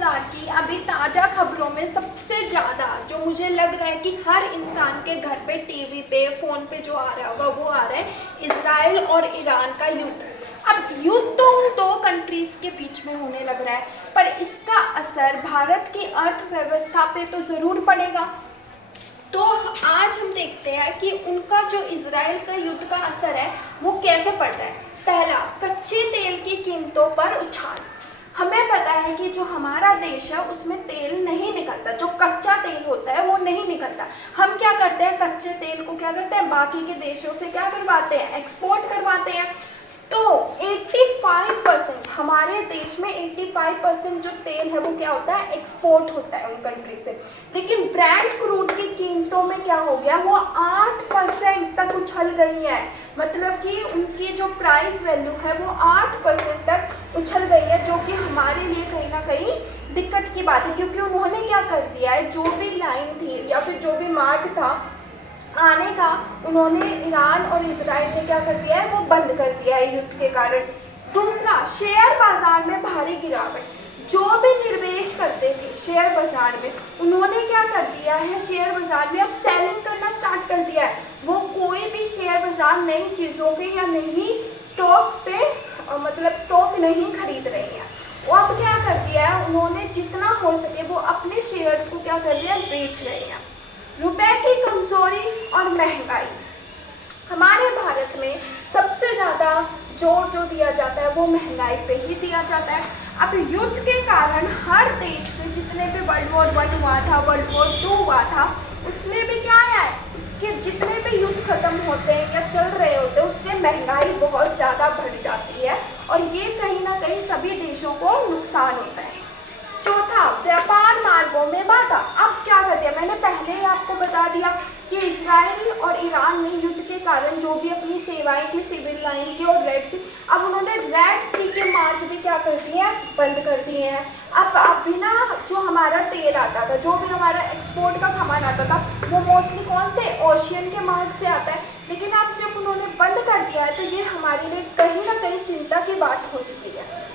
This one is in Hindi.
2000 की अभी ताज़ा खबरों में सबसे ज़्यादा जो मुझे लग रहा है कि हर इंसान के घर पे, टीवी पे, फ़ोन पे जो आ रहा होगा वो आ रहा है इजराइल और ईरान का युद्ध। अब युद्ध तो उन दो कंट्रीज़ के बीच में होने लग रहा है, पर इसका असर भारत की अर्थव्यवस्था पे तो ज़रूर पड़ेगा। तो आज हम देखते हैं कि उनका जो इजराइल का युद्ध का असर है वो कैसे पड़ रहा है। पहला, कच्चे तेल की कीमतों पर उछाल। हमें पता है कि जो हमारा देश है उसमें तेल नहीं निकलता, जो कच्चा तेल होता है वो नहीं निकलता। हम क्या करते हैं, कच्चे तेल को क्या करते हैं, बाकी के देशों से क्या करवाते हैं, एक्सपोर्ट करवाते हैं। तो 85% हमारे देश में 85% जो तेल है वो क्या होता है, एक्सपोर्ट होता है उन कंट्री से। लेकिन ब्रेंट क्रूड की कीमतों में क्या हो गया, वो 8% तक उछल गई है। मतलब कि उनकी जो प्राइस वैल्यू है वो 8% तक उछल गई है, जो कि हमारे लिए कहीं ना कहीं दिक्कत की बात है। क्योंकि उन्होंने क्या कर दिया है, जो भी लाइन थी या फिर जो भी मार्ग था आने का, उन्होंने ईरान और इजराइल ने क्या कर दिया है, वो बंद कर दिया है युद्ध के कारण। दूसरा, शेयर बाजार में भारी गिरावट। जो भी निवेश करते थे शेयर बाजार में, उन्होंने क्या कर दिया है, शेयर बाजार में अब सेलिंग करना स्टार्ट कर दिया है। वो कोई भी शेयर बाजार नई चीज़ों के या नई स्टॉक पे मतलब स्टॉक नहीं खरीद रही है। वो अब क्या कर दिया है, उन्होंने जितना हो सके वो अपने शेयर्स को क्या कर दिया, बेच रहे हैं। रुपए की कमजोरी और महंगाई। हमारे भारत में सबसे ज़्यादा जोर जो दिया जाता है वो महंगाई पे ही दिया जाता है। अब युद्ध के कारण हर देश में जितने भी वर्ल्ड वॉर 1 हुआ था, वर्ल्ड वॉर 2 हुआ था, उसमें भी क्या है, उसके जितने भी युद्ध खत्म होते हैं या चल रहे होते हैं उससे महंगाई बहुत ज़्यादा बढ़ जाती है और ये कहीं ना कहीं सभी देशों को नुकसान होता है। चौथा, व्यापार मार्गों में बाधा। अब क्या कर दिया, मैंने पहले ही आपको बता दिया कि इजराइल और ईरान ने युद्ध के कारण जो भी अपनी सेवाएं थी सिविल लाइन की और रेड सी, अब उन्होंने रेड सी के मार्ग भी क्या कर दिए हैं, बंद कर दिए हैं। अब अभी ना जो हमारा तेल आता था, जो भी हमारा एक्सपोर्ट का सामान आता था, वो मोस्टली कौन से, ओशियन के मार्ग से आता है। लेकिन अब जब उन्होंने बंद कर दिया है तो ये हमारे लिए कहीं ना कहीं चिंता की बात हो चुकी है।